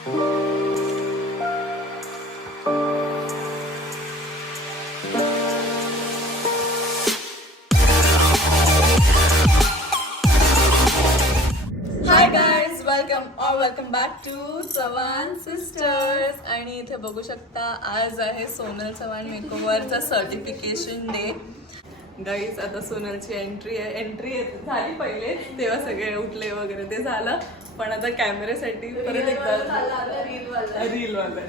Hi welcome back to Chavan sisters आणि इथे बघू शकता आज आहे सोनल चव्हाण मेकओव्हरचा सर्टिफिकेशन डे गाईज आता सोनलची एंट्री आहे. एंट्री झाली पहिले तेव्हा सगळे उठले वगैरे ते झालं. पण आता कॅमेऱ्यासाठी परत एकदा रील वाला.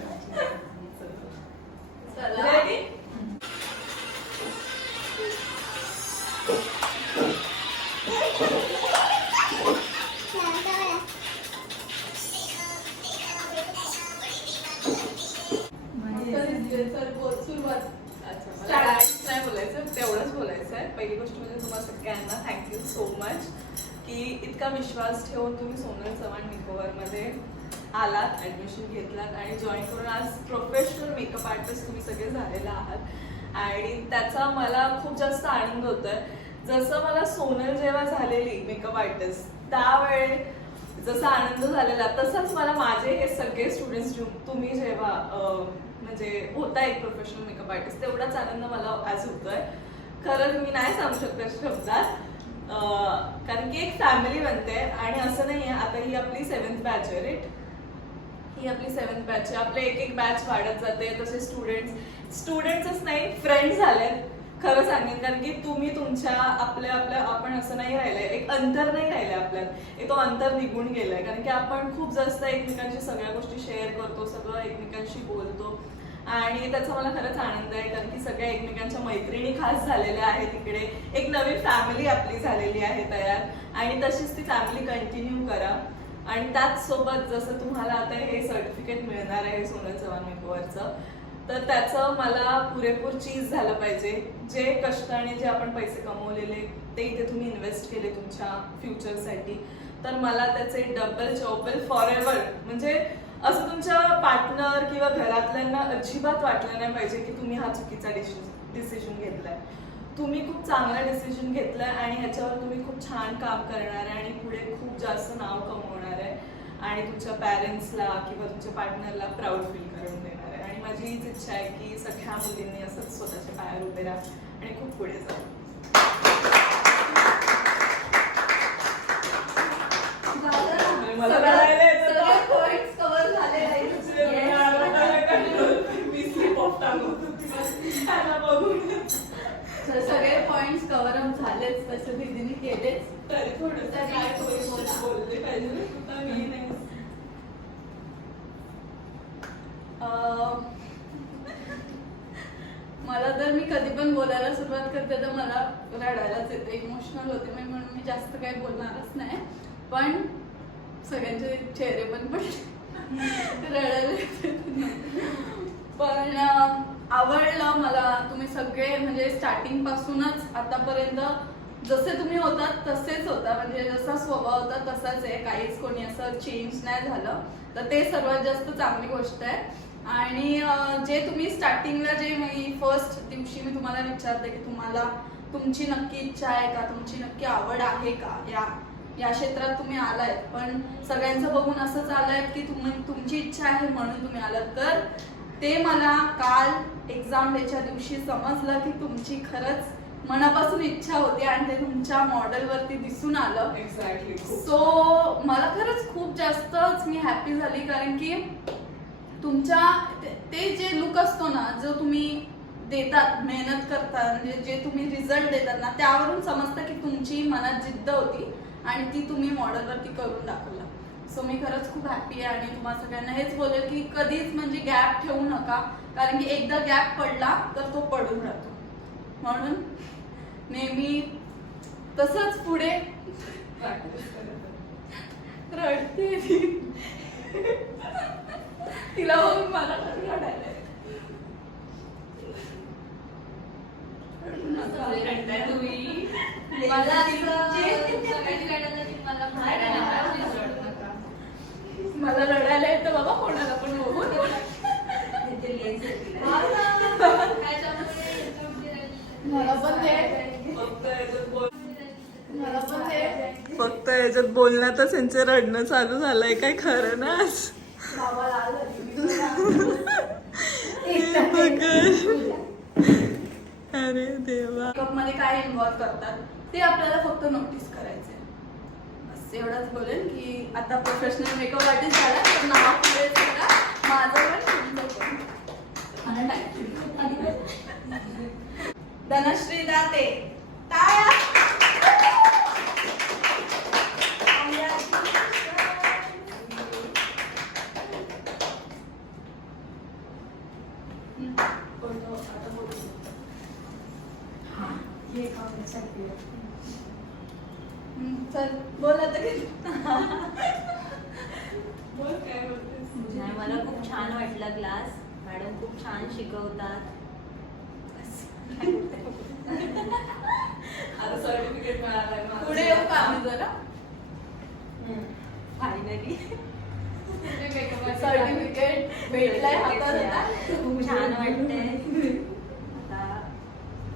तेवढंच बोलायचं आहे पहिली गोष्ट म्हणजे तुम्हाला सगळ्यांना थँक्यू सो मच की इतका विश्वास ठेवून तुम्ही सोनल चव्हाण मेकओव्हरमध्ये आलात ॲडमिशन घेतलात आणि जॉईन करून आज प्रोफेशनल मेकअप आर्टिस्ट तुम्ही सगळे झालेला आहात. आणि त्याचा मला खूप जास्त आनंद होतोय. जसं मला सोनल जेव्हा झालेली मेकअप आर्टिस्ट त्यावेळे जसा आनंद झालेला तसाच मला माझे हे सगळे स्टुडंट्स तुम्ही जेव्हा म्हणजे होता एक प्रोफेशनल मेकअप आर्टिस्ट तेवढाच आनंद मला आज होतोय. खरंच मी नाही सांगू शकत शब्दात. कारण की एक फॅमिली बनते आणि असं नाही आहे आता ही आपली सेवन्थ बॅच आहे राईट ही आपली सेवन्थ बॅच आहे. आपले एक एक बॅच वाढत जाते तसे स्टुडंट्स स्टुडंट्सच नाही फ्रेंड्स झालेत. खरं सांगेन कारण की तुम्ही तुमच्या आपल्या आपल्या आपण असं नाही राहिलंय. एक अंतर नाही राहिलंय आपल्यात. एक तो अंतर निघून गेलाय. कारण की आपण खूप जास्त एकमेकांशी सगळ्या गोष्टी शेअर करतो सगळं एकमेकांशी बोलतो. आणि त्याचा मला खरंच आनंद आहे कारण की सगळ्या एकमेकांच्या मैत्रिणी खास झालेल्या आहेत इकडे. एक नवी फॅमिली आपली झालेली आहे तयार. आणि तशीच ती फॅमिली कंटिन्यू करा. आणि त्याच सोबत जसं तुम्हाला आता हे सर्टिफिकेट मिळणार आहे सोनल चव्हाण मेकओव्हरचं तर त्याचं मला पुरेपूर चीज झालं पाहिजे. जे कष्ट आणि जे आपण पैसे कमवलेले ते इथे तुम्ही इन्व्हेस्ट केले तुमच्या फ्युचरसाठी तर मला त्याचे डबल चौबल फॉर एव्हर म्हणजे असं तुमच्या पार्टनर किंवा घरातल्यांना अजिबात वाटलं नाही पाहिजे की तुम्ही हा चुकीचा डिसिजन घेतलाय. तुम्ही खूप चांगला डिसिजन घेतलाय आणि ह्याच्यावर तुम्ही खूप छान काम करणार आहे आणि पुढे खूप जास्त नाव कमवणार आहे आणि तुमच्या पॅरेंट्सला किंवा तुमच्या पार्टनरला प्राऊड फील करून देणार आहे. आणि माझी हीच इच्छा आहे की सगळ्या मुलींनी असंच स्वतःच्या पायावर उभे राहा आणि खूप पुढे जाऊ मला रडायला येतं. मी slip off टाकत होती. त्याला बघून सगळे पॉइंट्स कव्हर अप झालेच तसं तरी काय बोलले पाहिजे मी नाही. मला तर मी कधी पण बोलायला सुरुवात करते तर मला रडायलाच येते. इमोशनल होते मी म्हणून मी जास्त काही बोलणारच नाही. पण सगळ्यांचे चेहरे पण पडले रडायला येते पण आवडलं मला. तुम्ही सगळे म्हणजे स्टार्टिंग पासूनच आतापर्यंत जसे तुम्ही होतात तसेच होता. म्हणजे जसा स्वभाव होता तसाच आहे. काहीच कोणी असं चेंज नाही झालं. तर ते सर्वात जास्त चांगली गोष्ट आहे. आणि जे तुम्ही स्टार्टिंगला जे मी फर्स्ट दिवशी मी तुम्हाला विचारते की तुम्हाला तुमची नक्की इच्छा आहे का? तुमची नक्की आवड आहे का? या या क्षेत्रात तुम्ही आलाय. पण सगळ्यांचं बघून असंच आलंय की तुम्ही तुमची इच्छा आहे म्हणून तुम्ही आलात. तर ते मला काल एक्झाम डेच्या दिवशी समजलं की तुमची खरंच मनापासून इच्छा होती आणि ते तुमच्या मॉडेलवरती दिसून आलं. खूप सो मला खरंच खूप जास्तच मी हॅपी झाली कारण की तुमच्या ते- जे लुक असतो ना जो तुम्ही देतात मेहनत करता म्हणजे जे तुम्ही रिझल्ट देतात ना त्यावरून समजतं की तुमची मनात जिद्द होती आणि ती तुम्ही मॉडेलवरती करून दाखवलं. सो मी खरंच खूप हॅपी आहे आणि तुम्हाला सगळ्यांना हेच बोलेल की कधीच म्हणजे गॅप ठेवू नका. कारण की एकदा गॅप पडला तर तो पडून राहतो. म्हणून नेहमी तसंच पुढे. रडते ती. तिला बघून मला रडायला. मला मला रडायला येतं बाबा कोणाला पण बघून मला पण ते फक्त याच्यात बोल- मला पण ते फक्त याच्यात बोलण्यातच यांचे रडणं चालू झालंय काय खरं ना झाली. अरे देवा. मध्ये काय इन्व्हॉल्व करतात ते आपल्याला फक्त नोटीस करायचे बस एवढंच बोलेन की आता प्रोफेशनल मेकअप आर्टिस्ट झाला तर नाव पुढे सुद्धा माझं पण. धनश्री दाते. टाळ्या चल बोल आता बोल काय बोलतेस? मला खूप छान वाटला क्लास मॅडम खूप छान शिकवतात आता सर्टिफिकेट मिळालंय माझं. पुढे येऊ का आम्ही जरा फायनली सर्टिफिकेट भेटलाय हातात आता. खूप छान वाटतंय आता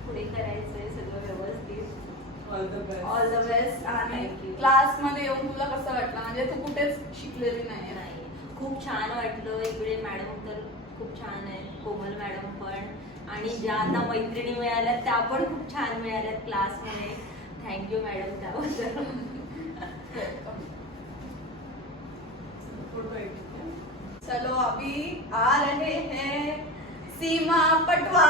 पुढे करायचंय सगळं व्यवस्थित All the best. All the best आणि Thank you. क्लासमध्ये येऊन तुला कसं वाटलं? म्हणजे तू कुठेच शिकलेली नाही. नाही. खूप छान वाटलं. इकडे मॅडम तर खूप छान आहेत कोमल मॅडम पण. आणि ज्या आता मैत्रिणी मिळाल्यात त्या पण खूप छान मिळाल्यात क्लासमध्ये थँक्यू मॅडम त्याबद्दल. चलो अभी आ रहे हैं सीमा पटवा.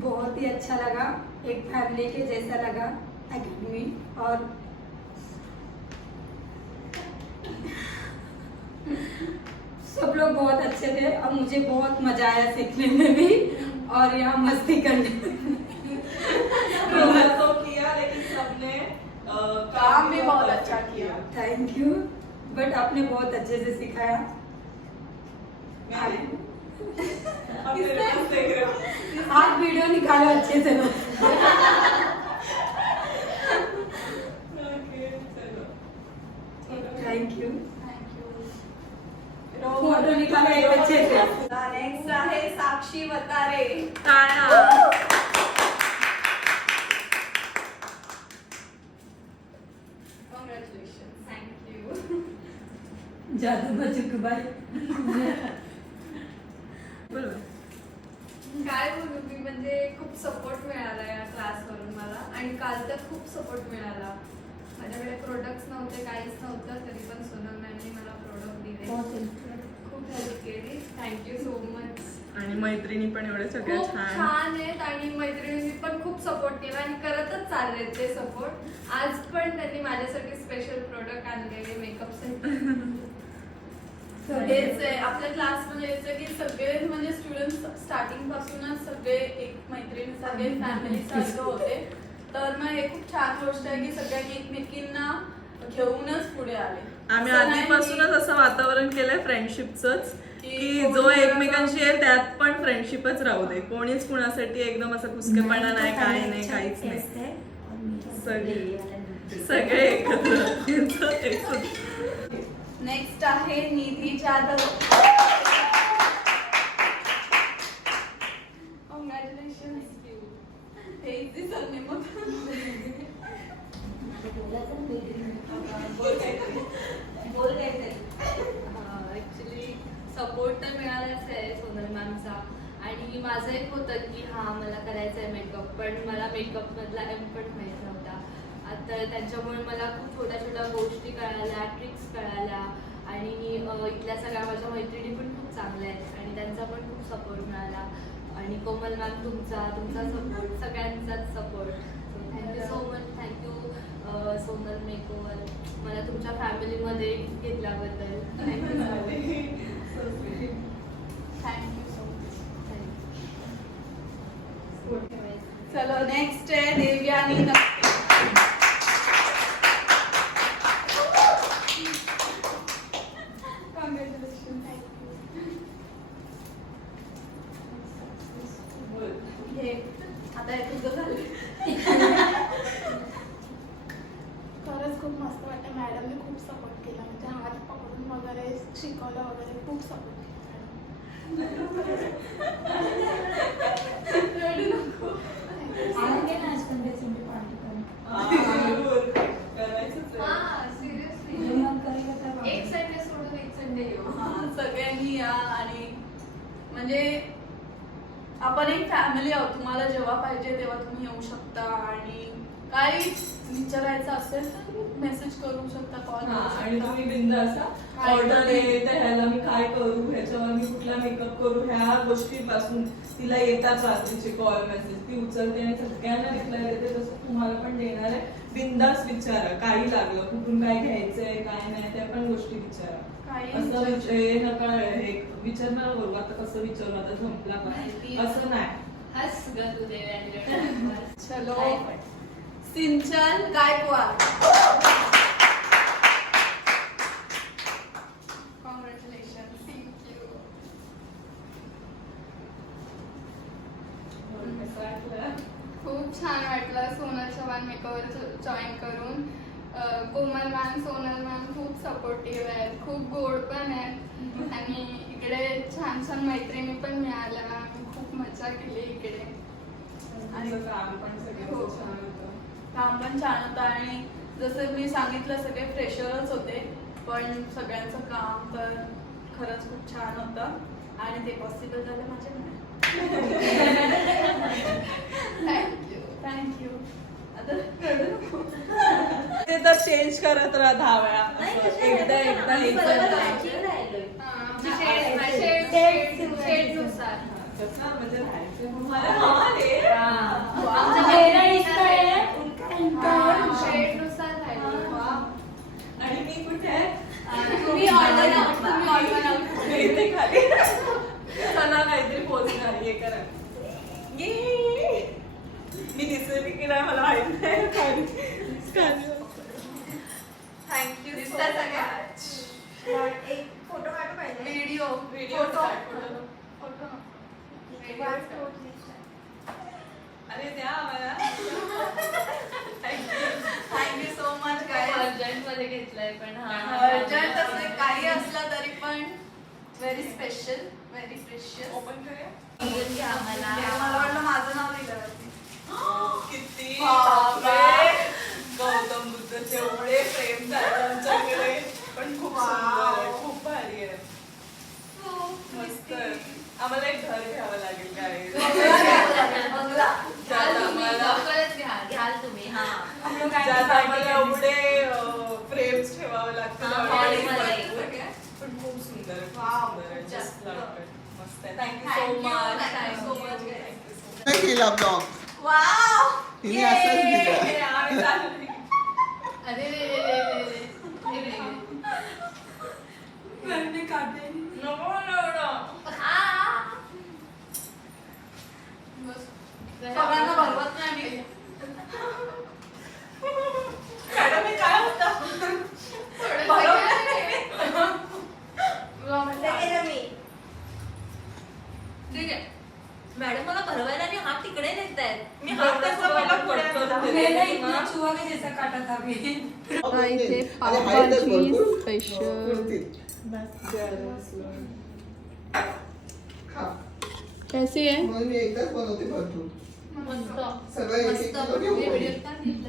बहुत ही अच्छा लगा। एक फैमिली के जैसा लगा। एकेडमी और सब लोग बहुत अच्छे थे। और मुझे बहुत मज़ा आया सीखने में भी और यहाँ मस्ती करने में बहुत अच्छा किया। थैंक यू बट आपने बहुत अच्छे से सिखाया। हो। आप वीडियो निकालो अच्छे से। मैत्रिणी पण एवढ्या सगळ्या खूप छान छान आहेत आणि मैत्रिणींनी पण खूप सपोर्ट केला आणि करतच चालले ते सपोर्ट आज पण त्यांनी माझ्यासाठी स्पेशल प्रोडक्ट आणलेले मेकअपसाठी हेच आहे आपल्या क्लासमध्ये यायचं की सगळे म्हणजे स्टुडंट स्टार्टिंग पासूनच सगळे एक मैत्रिणी सगळे फॅमिली सारखं होते. तर मग हे खूप छान गोष्ट आहे की सगळ्यांनी एकमेकींना घेऊनच पुढे आले. आम्ही आधीपासूनच असं वातावरण केलंय फ्रेंडशिपच की जो एकमेकांशी आहे त्यात पण फ्रेंडशिपच राहू दे. कोणीच कुणासाठी एकदम असं कुसकेपणा नाही काय नाही काहीच नाही. सगळे सगळे एकत्र. एकत्र. नेक्स्ट आहे निधी जाधव कॉंग्रॅच्युलेशन हे इझी सरनेम बोल काहीतरी ॲक्च्युली सपोर्ट तर मिळालाच आहे सोनल मॅमचा की माझं एक होतं की हां मला करायचं आहे मेकअप पण मला मेकअपमधला एम पण माहीत नव्हता. आता त्यांच्यामुळे मला खूप छोट्या छोट्या गोष्टी कळाल्या ट्रिक्स कळाल्या आणि इथल्या सगळ्या माझ्या मैत्रिणी पण खूप चांगल्या आहेत आणि त्यांचा पण खूप सपोर्ट मिळाला. आणि कोमल मॅम तुमचा तुमचा सपोर्ट सगळ्यांचाच support thank you so much thank you Sonal makeover मला तुमच्या फॅमिलीमध्ये घेतल्याबद्दल. Thank you thank you so much thank you चलो नेक्स्ट आहे देवयानी नक्की कॉंग्रॅच्युलेशन घे आता हे तुझं झालं खरंच खूप मस्त वाटतं मॅडमने खूप सपोर्ट केला म्हणजे हात पकडून वगैरे शिकवलं वगैरे खूप सपोर्ट केला आनंद आहे ना आज पण ते चिमटी पाणी पण. करायचंच आहे. हा सिरियसली जेवणात काही करता बाबा. एक संडे सोडून एक संडे येऊ हा, सगळ्यांनी या आणि म्हणजे आपण एक फॅमिली आहोत तुम्हाला जेव्हा पाहिजे तेव्हा तुम्ही येऊ शकता आणि काही विचारायचं असेल तर मेसेज करू शकता कॉल हा, आणि तुम्ही बिंदासा काय ऑर्डर तर ह्याला मी काय करू? ह्याच्यावर मी कुठला मेकअप करू? ह्या गोष्टीपासून तिला येतात रात्रीचे कॉल मेसेज ती उचलते आणि सगळ्यांना रिप्लाय देते तसं तुम्हाला पण देणार आहे. बिंदास विचारा काही लागलं कुठून काय घ्यायचंय काय नाही त्या पण गोष्टी विचारा. असं हे नका हे विचारणार बरोबर आता कसं विचारू आता झोपला का. असं नाही. हस ग तू देव चलो सिंचन गायकवाड कॉंग्रॅच्युलेशन कसं वाटलं खूप छान वाटलं सोनल चव्हाण मेकअवर जॉईन करून अं, कोमल मॅम सोनल मॅम खूप सपोर्टिव्ह आहेत खूप गोड पण आहेत आणि इकडे छान मैत्रिणी पण मिळाल्या आम्ही खूप मजा केली इकडे. आणि काम पण सगळं हो. छान होतं. काम पण छान होतं आणि जसं मी सांगितलं सगळे फ्रेशरच होते. पण सगळ्यांचं काम तर खरंच खूप छान होतं. आणि ते पॉसिबल झालं माझ्यामुळे थँक्यू थँक्यू आता. ते तर चेंज करत राहा दहा वेळा? एकदा एकदा एकदा आणि मी कुठे आहे तुम्ही ऑर्डर तुम्ही ऑर्डर इथे खाली काहीतरी हे करा ये. मी दिसली की नाही मला माहीत नाही थँक्यू दिसतात सगळ्या? एक फोटो अरे द्या आम्हाला. Thank you so much guys अर्जंटमध्ये घेतलंय पण हा. अर्जंट असेल काही असलं तरी पण very special very precious open करूया? आम्हाला. मला वाटलं माझं नाव लिहिलं. किती. गौतम बुद्धचे एवढे प्रेम झाले पण खूप सुंदर आहे खूप भारी आहे मस्त. आम्हाला एक घर घ्यावं लागेल काय हा एवढे फ्रेम्स ठेवावं लागतं. पण खूप सुंदर. मस्त आहे. Thank you Thank so much thank you so much, guys. नाही केला ब्लॉग वाव तिने असंच सगळ्यांना बघवत नाही मी. मॅडम हे काय होतं? ते केलं मी ठीक आहे. मॅडम मला भरवायला आणि हात तिकडे नेत आहेत मी हात त्याचा पहिला पुढे काटा था इथे पावभाजी. कैसी म्हणून मी एकदाच बनवते भरपूर मस्त सगळं एक एक किलो घेऊन मी बनवते. व्हिडिओ का घेतलं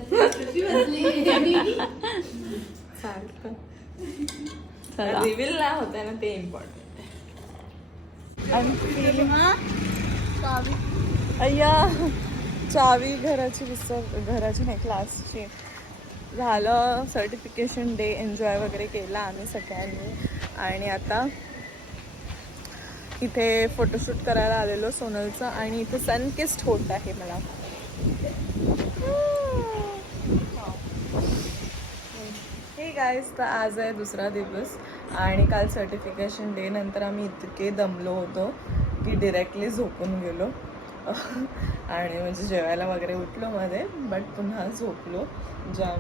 चला. रिव्हील नाही होत आहे ना ते इम्पॉर्टंट अय्या चावी घराची विसर घराची नाही क्लासची झालं सर्टिफिकेशन डे एन्जॉय वगैरे केला आम्ही सगळ्यांनी. आणि आता इथे फोटोशूट करायला आलेलो सोनलचं आणि इथे सनकिस्ट होत आहे मला. हे गाईज तर आज आहे दुसरा दिवस आणि काल सर्टिफिकेशन डे नंतर आम्ही इतके दमलो होतो की डिरेक्टली झोपून गेलो. आणि म्हणजे जेवायला वगैरे उठलो मध्ये बट पुन्हा झोपलो. ज्या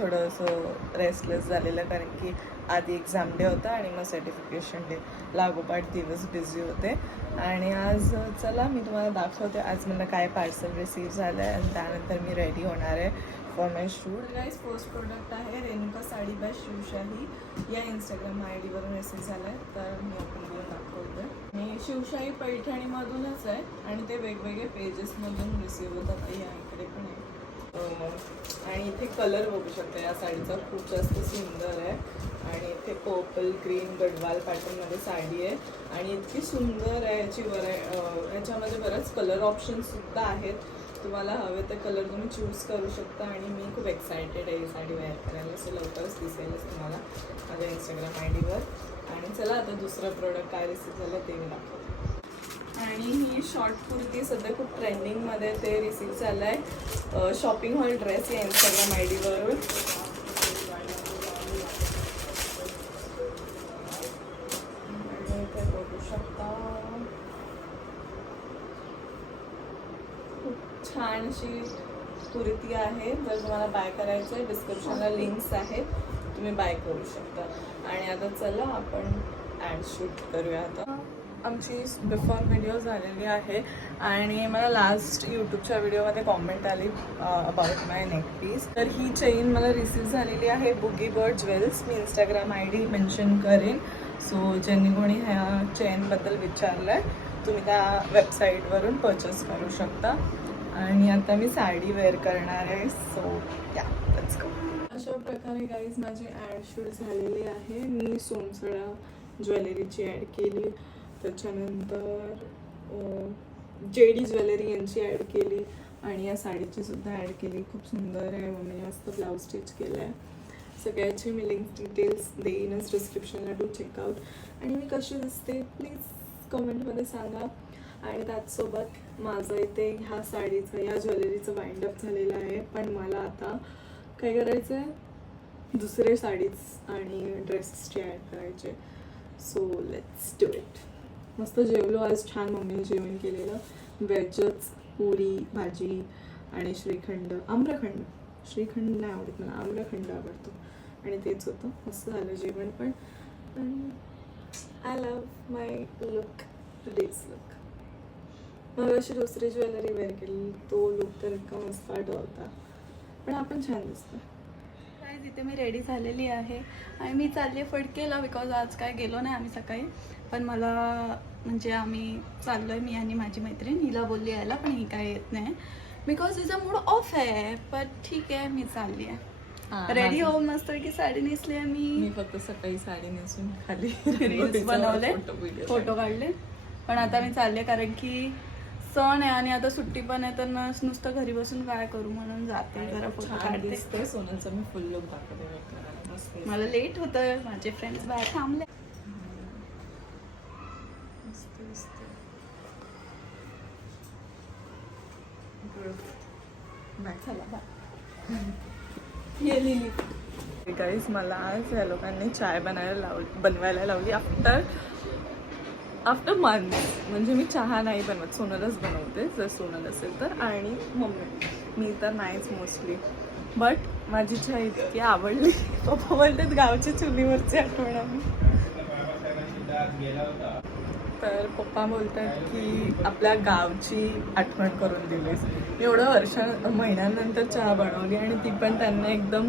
थोडंसं रेस्टलेस झालेलं कारण की आधी एक्झाम डे होता आणि मग सर्टिफिकेशन डे लागोपाठ दिवस बिझी होते. आणि आज चला मी तुम्हाला दाखवते. आज मला काय पार्सल रिसीव्ह झालं आहे आणि त्यानंतर मी रेडी होणार आहे for my shoot guys post product आहे रेणुका साडी बाय शिवशाही. या इंस्टाग्राम आय डीवरून रिसीव्ह झाला आहे तर मी आपण घेऊन दाखवते. मी शिवशाही पैठणीमधूनच आहे आणि ते वेगवेगळे पेजेसमधून रिसीव्ह होतात. या इकडे पण आहे आणि इथे कलर बघू शकता या साडीचा खूप जास्त सुंदर आहे. आणि इथे पर्पल ग्रीन गडवाल पॅटर्नमध्ये साडी आहे. आणि इतकी सुंदर आहे याची वराय याच्यामध्ये बरेच कलर ऑप्शनसुद्धा आहेत. तुम्हाला हवे ते कलर तुम्ही चूज करू शकता. आणि मी खूप एक्सायटेड आहे ही साडी वेअर करायला. सो लवकरच दिसेलच तुम्हाला माझ्या इंस्टाग्राम आय डीवर आणि चला आता दुसरं प्रोडक्ट काय रिसीव्ह झालं ते मी दाखवतो. ही शॉर्ट कुर्ती सध्या खूप ट्रेंडिंगमध्ये ते रिसीव्ह झालं आहे शॉपिंग हॉल ड्रेस या इंस्टाग्राम आय डीवरून बघू शकता. खूप छान अशी कुर्ती आहे. जर तुम्हाला बाय करायचं आहे डिस्क्रिप्शनला लिंक्स आहेत तुम्ही बाय करू शकता. आणि आता चला आपण ॲड शूट करूया आता. आमची बिफोर व्हिडिओ झालेली आहे. आणि मला लास्ट यूट्यूबच्या व्हिडिओमध्ये कॉमेंट आली अबाउट माय नेक पीस तर ही चेन मला रिसीव झालेली आहे बुगी बर्ड ज्वेल्स मी इंस्टाग्राम आय डी मेन्शन करेन. सो ज्यांनी कोणी ह्या चेनबद्दल विचारलं आहे तुम्ही त्या वेबसाईटवरून परचेस करू शकता. आणि आता मी साडी वेअर करणार आहे. सो या गो अशा प्रकारे गाईज माझी ॲड शूट झालेली आहे. मी सोनसळा ज्वेलरीची ॲड केली. त्याच्यानंतर जे डी ज्वेलरी यांची ॲड केली आणि या साडीची सुद्धा ॲड केली. खूप सुंदर आहे. मम्मीने मस्त ब्लाऊज स्टिच केलं आहे सगळ्याची मी लिंक डिटेल्स देईनच डिस्क्रिप्शनला टू चेकआउट आणि मी कशी दिसते प्लीज कमेंटमध्ये सांगा. आणि त्याचसोबत माझं इथे ह्या साडीचं या ज्वेलरीचं वाइंडअप झालेलं आहे. पण मला आता काय करायचं आहे दुसरे साडीज आणि ड्रेसेसची ॲड करायचे सो लेट्स डू इट मस्त जेवलो. आज छान मम्मीने जेवण केलेलं. वेजच पुरी भाजी आणि श्रीखंड. आम्रखंड. श्रीखंड नाही आवडत मला. आम्रखंड आवडतो. आणि तेच होतं. मस्त झालं जेवण पण. I love my look days look मग अशी दुसरी ज्वेलरी वेअर केली तो लुक तर इतका मस्त वाटत होता पण आपण छान दिसतो. काय मी रेडी झालेली आहे. आणि मी चालली फडकेला बिकॉज आज काय गेलो नाही आम्ही सकाळी. पण मला म्हणजे आम्ही चाललो आहे मी आणि माझी मैत्रीण. हिला बोलली यायला पण ही काय येत नाही. बिकॉज तिचा मूड ऑफ आहे पण ठीक आहे मी चालली आहे. रेडी हो मस्त की साडी नेसली आहे मी. मी फक्त सकाळी साडी नेसून खाली रील्स बनवले फोटो काढले. पण आता मी चालले कारण की सण आहे आणि आता सुट्टी पण आहे तर नुसतं घरी बसून काय करू म्हणून जाते जरा फोटो काढते. सोनलचा मी फुल लुक दाखवते. मला लेट होतं माझे फ्रेंड्स बाहेर थांबले. मस्त दिसते. गाईज मला आज या लोकांनी चाय बनायला लाव बनवायला लावली आफ्टर आफ्टर मंथ म्हणजे मी चहा नाही बनवत सोनलच बनवते जर सोनल असेल तर. आणि मम्मी मी तर नाहीच मोस्टली बट माझी चहा इतकी आवडली. पप्पा बोलतात गावची चुलीवरची आठवण आली तर पप्पा बोलतात की आपल्या गावची आठवण करून दिलीस. एवढं वर्ष महिन्यानंतर चहा बनवली आणि ती पण त्यांना एकदम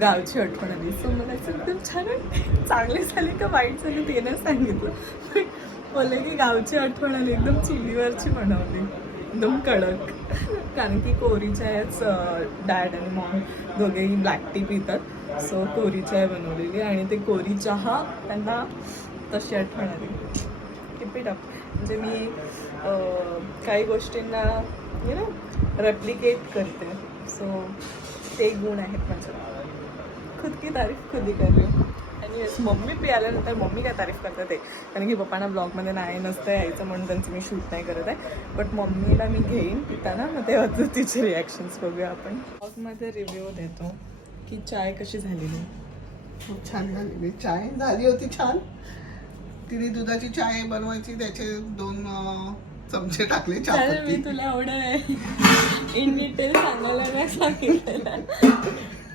गावची आठवण आली. सो मला असं एकदम छान चांगली झाली का वाईट झाली ते नाही सांगितलं. बोलले की गावची आठवण आली. एकदम चुलीवरची बनवली. एकदम कडक. कारण की कोरी डॅड आणि मॉम दोघेही ब्लॅक टी पितात. सो कोरी चाय बनवलेली आणि ते कोरी चहा त्यांना तशी आठवण आली. कीप इट अप म्हणजे मी काही गोष्टींना यु नो रेप्लिकेट करते. सो ते गुण आहेत माझ्या खुद की तारीफ खुदी करू आणि मम्मी पी आल्यानंतर मम्मी काय तारीफ करते ते? कारण की पप्पांना ब्लॉगमध्ये नाही नसतं यायचं म्हणून त्यांचं मी शूट नाही करत आहे. बट मम्मीला मी घेईन पिताना मग तेव्हा तिचे रिॲक्शन्स बघूया आपण. ब्लॉगमध्ये रिव्ह्यू देतो की चाय कशी झालेली? खूप छान झालेली. चाय झाली होती छान. तिने दुधाची चाय बनवायची त्याचे दोन चमचे टाकले चालेल मी तुला एवढं इन डिटेल सांगायला नाही सांगितलेलं.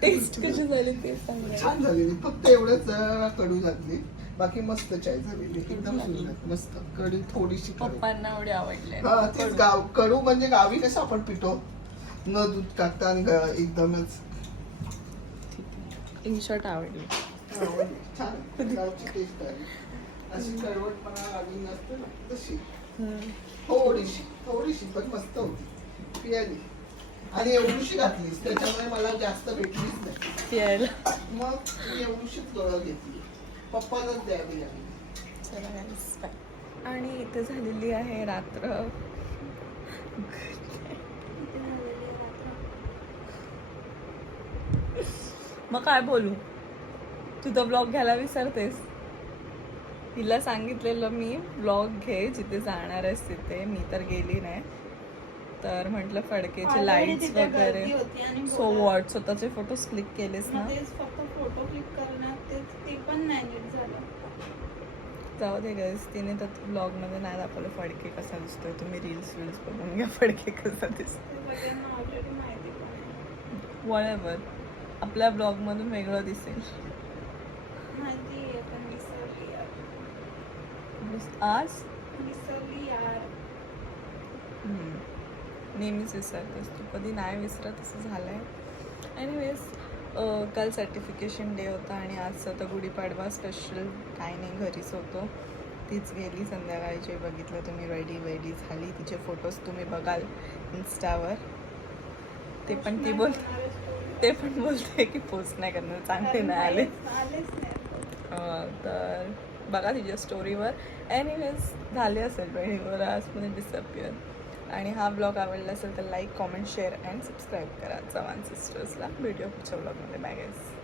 टेस्ट कशी झाली ते सांग. छान झालेली फक्त एवढंच जरा कडू लागली बाकी मस्त चाय झालेली एकदम सुंदर मस्त. कडू थोडीशी पप्पांना एवढे आवडले. हा तेच गाव कडू म्हणजे गावी कसं आपण पितो? न दूध टाकता आणि ग- एकदमच. इन शॉर्ट आवडली. आवडली. छान. गावची टेस्ट आहे. अशी कडवटपणा गावी नसते ना तशी. थोडीशी थोडीशी पण मस्त होती. पियाली. आणि एवढीशी घातलीस त्याच्यामुळे मला जास्त भेटलीच नाही. पियायला. मग मी एवढीशीच गोळा घेतली. पप्पालाच द्यावी लागली. आणि इथे झालेली आहे रात्र. मग काय बोलू? तू तर ब्लॉग घ्यायला विसरतेस. तिला सांगितलेलं मी ब्लॉग घे जिथे जाणार आहेस तिथे. मी तर गेली नाही. तर म्हटलं फडकेचे लाईट्स तिथे वगैरे. सो वॉट स्वतःचे फोटोज क्लिक केलेस ना? फक्त फोटो क्लिक ते पण नाही जाऊ दे गाईस तिने तर ब्लॉगमध्ये नाही दाखवलं फडके कसा दिसतोय? तुम्ही रील्स रील्स बघून घ्या फडके कसा दिसतो वळेवर आपल्या ब्लॉगमधून वेगळं दिसेल माहिती आहे पण विसरली यार आज विसरली यार. नेहमीच विसरतेस तू कधी नाही विसरत असं झालं आहे एनिवेज काल सर्टिफिकेशन डे होता आणि आज तर गुढीपाडवा स्पेशल काही नाही घरीच होतो. तीच गेली संध्याकाळी जे बघितलं तुम्ही रेडी वेडी झाली. तिचे फोटोज तुम्ही बघाल इन्स्टावर ते पण ती बोल ते पण बोलते की पोस्ट नाही करणार चांगले नाही आले. तर बघा तिच्या स्टोरीवर एनिवेज झाले असेल वेळीवर आजमध्ये डिसअपिअर आणि हा ब्लॉग आवडला असेल तर like comment share and subscribe करा चव्हाण सिस्टर्सला व्हिडिओ पुढच्या ब्लॉगमध्ये बॅगेस